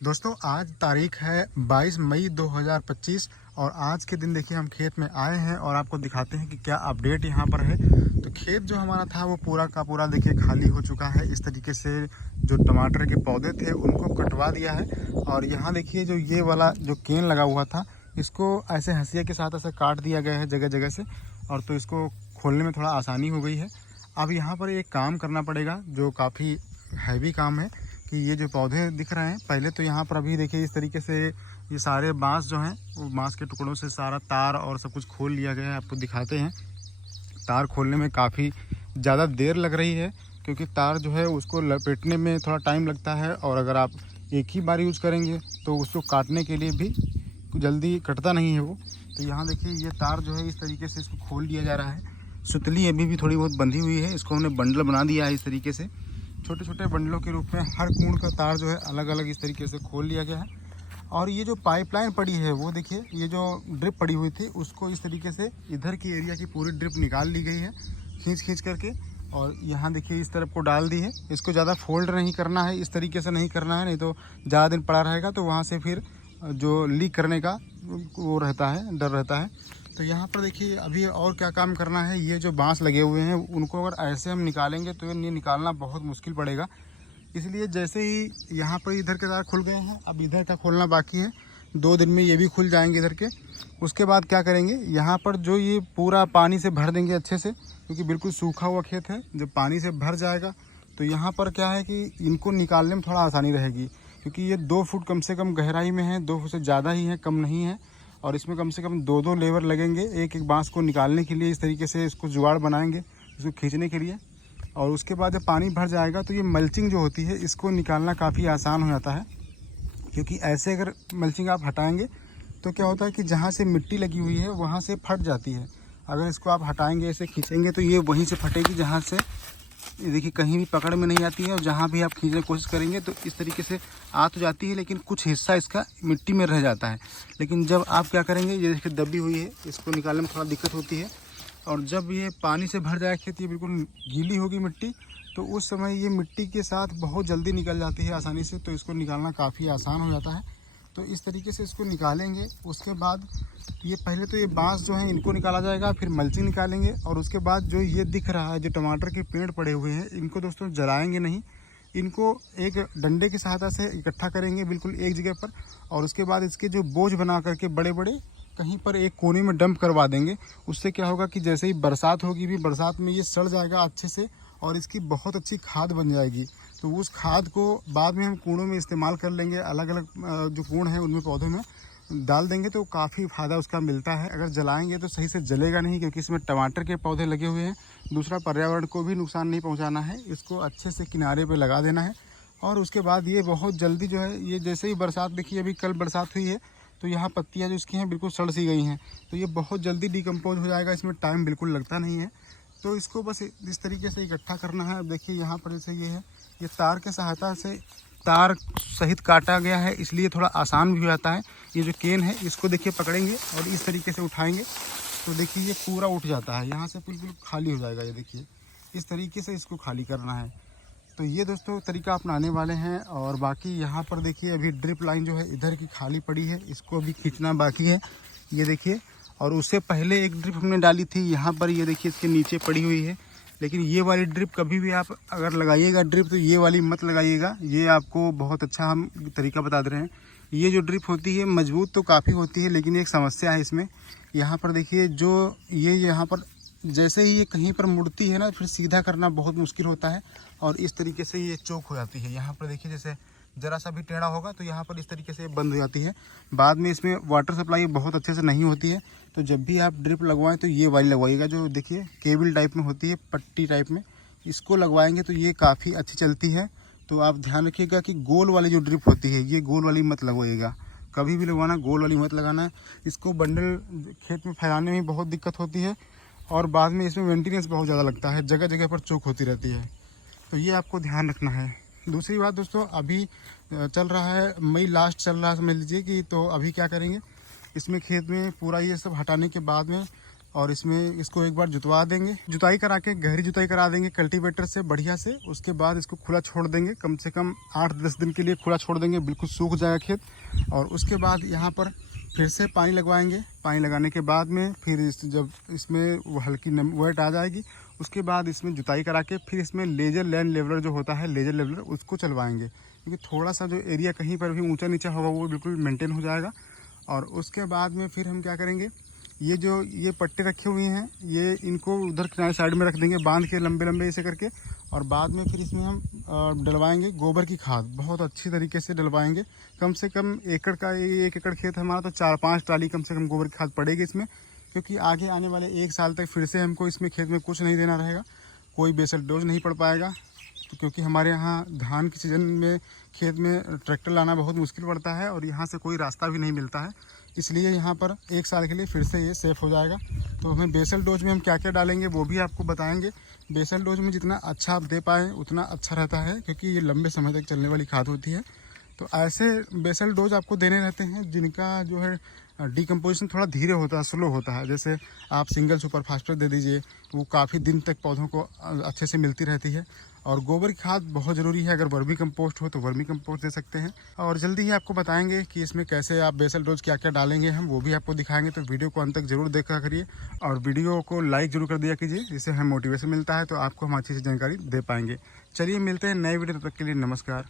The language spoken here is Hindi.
दोस्तों आज तारीख है 22 मई 2025 और आज के दिन देखिए हम खेत में आए हैं और आपको दिखाते हैं कि क्या अपडेट यहाँ पर है। तो खेत जो हमारा था वो पूरा का पूरा देखिए खाली हो चुका है। इस तरीके से जो टमाटर के पौधे थे उनको कटवा दिया है और यहाँ देखिए जो ये वाला जो केन लगा हुआ था इसको ऐसे हंसिया के साथ ऐसे काट दिया गया है जगह जगह से, और तो इसको खोलने में थोड़ा आसानी हो गई है। अब यहाँ पर एक काम करना पड़ेगा जो काफ़ी हैवी काम है कि ये जो पौधे दिख रहे हैं, पहले तो यहाँ पर अभी देखिए इस तरीके से ये सारे बांस जो हैं वो बांस के टुकड़ों से सारा तार और सब कुछ खोल लिया गया है। आपको दिखाते हैं, तार खोलने में काफ़ी ज़्यादा देर लग रही है क्योंकि तार जो है उसको लपेटने में थोड़ा टाइम लगता है और अगर आप एक ही बार यूज़ करेंगे तो उसको काटने के लिए भी जल्दी कटता नहीं है वो। तो यहाँ देखिए ये तार जो है इस तरीके से इसको खोल दिया जा रहा है। सुतली अभी भी थोड़ी बहुत बंधी हुई है, इसको हमने बंडल बना दिया है। इस तरीके से छोटे छोटे बंडलों के रूप में हर कूड़ का तार जो है अलग अलग इस तरीके से खोल लिया गया है। और ये जो पाइपलाइन पड़ी है वो देखिए, ये जो ड्रिप पड़ी हुई थी उसको इस तरीके से इधर की एरिया की पूरी ड्रिप निकाल ली गई है खींच करके, और यहाँ देखिए इस तरफ को डाल दी है। इसको ज़्यादा फोल्ड नहीं करना है, इस तरीके से नहीं करना है, नहीं तो ज़्यादा दिन पड़ा रहेगा तो वहाँ से फिर जो लीक करने का वो रहता है, डर रहता है। तो यहाँ पर देखिए अभी और क्या काम करना है, ये जो बांस लगे हुए हैं उनको अगर ऐसे हम निकालेंगे तो ये निकालना बहुत मुश्किल पड़ेगा। इसलिए जैसे ही यहाँ पर इधर के तार खुल गए हैं, अब इधर का खोलना बाकी है। 2 दिन में ये भी खुल जाएंगे इधर के। उसके बाद क्या करेंगे, यहाँ पर जो ये पूरा पानी से भर देंगे अच्छे से, क्योंकि बिल्कुल सूखा हुआ खेत है। जब पानी से भर जाएगा तो यहाँ पर क्या है कि इनको निकालने में थोड़ा आसानी रहेगी, क्योंकि ये 2 फुट कम से कम गहराई में है, 2 फुट से ज़्यादा ही है, कम नहीं है। और इसमें कम से कम 2 लेबर लगेंगे एक एक बांस को निकालने के लिए। इस तरीके से इसको जुगाड़ बनाएंगे इसको खींचने के लिए। और उसके बाद जब पानी भर जाएगा तो ये मल्चिंग जो होती है इसको निकालना काफ़ी आसान हो जाता है, क्योंकि ऐसे अगर मल्चिंग आप हटाएंगे तो क्या होता है कि जहाँ से मिट्टी लगी हुई है वहाँ से फट जाती है। अगर इसको आप हटाएंगे, ऐसे खींचेंगे तो ये वहीं से फटेगी जहाँ से ये देखिए कहीं भी पकड़ में नहीं आती है। और जहाँ भी आप खींचने की कोशिश करेंगे तो इस तरीके से आ तो जाती है, लेकिन कुछ हिस्सा इसका मिट्टी में रह जाता है। लेकिन जब आप क्या करेंगे, ये देखिए दबी हुई है, इसको निकालने में थोड़ा दिक्कत होती है। और जब ये पानी से भर जाए खेत, ये बिल्कुल गीली होगी मिट्टी, तो उस समय ये मिट्टी के साथ बहुत जल्दी निकल जाती है आसानी से, तो इसको निकालना काफ़ी आसान हो जाता है। तो इस तरीके से इसको निकालेंगे। उसके बाद ये पहले तो ये बांस जो है इनको निकाला जाएगा, फिर मल्चिंग निकालेंगे, और उसके बाद जो ये दिख रहा है जो टमाटर के पेड़ पड़े हुए हैं इनको दोस्तों जलाएंगे नहीं, इनको एक डंडे की सहायता से इकट्ठा करेंगे बिल्कुल एक जगह पर। और उसके बाद इसके जो बोझ बना करके बड़े बड़े कहीं पर एक कोने में डंप करवा देंगे। उससे क्या होगा कि जैसे ही बरसात होगी भी, बरसात में ये सड़ जाएगा अच्छे से और इसकी बहुत अच्छी खाद बन जाएगी। तो उस खाद को बाद में हम कूड़ों में इस्तेमाल कर लेंगे, अलग अलग जो कूड़ हैं उनमें पौधों में डाल देंगे तो काफ़ी फ़ायदा उसका मिलता है। अगर जलाएंगे तो सही से जलेगा नहीं, क्योंकि इसमें टमाटर के पौधे लगे हुए हैं। दूसरा, पर्यावरण को भी नुकसान नहीं पहुंचाना है, इसको अच्छे से किनारे पे लगा देना है। और उसके बाद ये बहुत जल्दी जो है, ये जैसे ही बरसात, देखिए अभी कल बरसात हुई है तो यहाँ पत्तियाँ जो इसकी हैं बिल्कुल सड़ सी गई हैं, तो ये बहुत जल्दी डिकम्पोज हो जाएगा, इसमें टाइम बिल्कुल लगता नहीं है। तो इसको बस इस तरीके से इकट्ठा करना है। अब देखिए यहाँ पर जैसे ये है, ये तार के सहायता से तार सहित काटा गया है, इसलिए थोड़ा आसान भी हो जाता है। ये जो केन है इसको देखिए पकड़ेंगे और इस तरीके से उठाएंगे तो देखिए ये पूरा उठ जाता है, यहाँ से बिल्कुल खाली हो जाएगा। ये देखिए इस तरीके से इसको खाली करना है। तो ये दोस्तों तरीका अपनाने वाले हैं। और बाकी यहाँ पर देखिए अभी ड्रिप लाइन जो है इधर की खाली पड़ी है, इसको अभी खींचना बाकी है। ये देखिए, और उससे पहले एक ड्रिप हमने डाली थी यहाँ पर, ये देखिए इसके नीचे पड़ी हुई है। लेकिन ये वाली ड्रिप कभी भी आप अगर लगाइएगा ड्रिप तो ये वाली मत लगाइएगा, ये आपको बहुत अच्छा हम तरीका बता दे रहे हैं। ये जो ड्रिप होती है मजबूत तो काफ़ी होती है, लेकिन एक समस्या है इसमें। यहाँ पर देखिए जो ये यहाँ पर जैसे ही ये कहीं पर मुड़ती है ना, फिर सीधा करना बहुत मुश्किल होता है और इस तरीके से ये चौक हो जाती है। यहाँ पर देखिए जैसे ज़रा सा भी टेढ़ा होगा तो यहाँ पर इस तरीके से बंद हो जाती है। बाद में इसमें वाटर सप्लाई बहुत अच्छे से नहीं होती है। तो जब भी आप ड्रिप लगवाएं तो ये वाली लगवाइएगा, जो देखिए केबल टाइप में होती है, पट्टी टाइप में, इसको लगवाएंगे तो ये काफ़ी अच्छी चलती है। तो आप ध्यान रखिएगा कि गोल वाली जो ड्रिप होती है ये गोल वाली मत लगवाइएगा, कभी भी लगवाना गोल वाली मत लगाना है। इसको बंडल खेत में फैलाने में बहुत दिक्कत होती है और बाद में इसमें मेंटेनेंस बहुत ज़्यादा लगता है, जगह जगह पर चोक होती रहती है। तो ये आपको ध्यान रखना है। दूसरी बात दोस्तों, अभी चल रहा है मई लास्ट चल रहा है समझ लीजिए कि, तो अभी क्या करेंगे, इसमें खेत में पूरा ये सब हटाने के बाद में और इसमें इसको एक बार जुतवा देंगे, जुताई करा के गहरी जुताई करा देंगे कल्टीवेटर से बढ़िया से। उसके बाद इसको खुला छोड़ देंगे, कम से कम 8-10 दिन के लिए खुला छोड़ देंगे, बिल्कुल सूख जाएगा खेत। और उसके बाद यहाँ पर फिर से पानी लगवाएंगे। पानी लगाने के बाद में फिर जब इसमें वो हल्की वेट आ जाएगी, उसके बाद इसमें जुताई करा के फिर इसमें लेजर लैंड लेवलर जो होता है, लेजर लेवलर, उसको चलवाएंगे, क्योंकि थोड़ा सा जो एरिया कहीं पर भी ऊंचा नीचा होगा वो बिल्कुल मेंटेन हो जाएगा। और उसके बाद में फिर हम क्या करेंगे, ये पट्टे रखे हुए हैं, ये इनको उधर किनारे साइड में रख देंगे बांध के लंबे लंबे ऐसे करके। और बाद में फिर इसमें हम डलवाएंगे गोबर की खाद, बहुत अच्छी तरीके से डलवाएंगे। कम से कम एकड़ का, 1 एकड़ खेत है हमारा, तो 4-5 ट्राली कम से कम गोबर की खाद पड़ेगी इसमें, क्योंकि आगे आने वाले 1 साल तक फिर से हमको इसमें खेत में कुछ नहीं देना रहेगा, कोई बेसल डोज नहीं पड़ पाएगा। तो क्योंकि हमारे यहाँ धान के सीजन में खेत में ट्रैक्टर लाना बहुत मुश्किल पड़ता है और यहाँ से कोई रास्ता भी नहीं मिलता है, इसलिए यहाँ पर 1 साल के लिए फिर से ये सेफ़ हो जाएगा। तो हमें बेसल डोज में हम क्या क्या डालेंगे वो भी आपको बताएंगे। बेसल डोज में जितना अच्छा आप दे पाएँ उतना अच्छा रहता है, क्योंकि ये लंबे समय तक चलने वाली खाद होती है। तो ऐसे बेसल डोज आपको देने रहते हैं जिनका जो है डिकम्पोजिशन थोड़ा धीरे होता है, स्लो होता है। जैसे आप सिंगल सुपर फास्फेट दे दीजिए, वो काफ़ी दिन तक पौधों को अच्छे से मिलती रहती है। और गोबर की खाद बहुत ज़रूरी है, अगर वर्मी कंपोस्ट हो तो वर्मी कंपोस्ट दे सकते हैं। और जल्दी ही आपको बताएंगे कि इसमें कैसे आप बेसल डोज क्या क्या डालेंगे, हम वो भी आपको दिखाएंगे। तो वीडियो को अंत तक जरूर देखा करिए और वीडियो को लाइक जरूर कर दिया कीजिए, जिससे हमें मोटिवेशन मिलता है, तो आपको हम अच्छी सी जानकारी दे पाएंगे। चलिए मिलते हैं नए वीडियो, तब तक के लिए नमस्कार।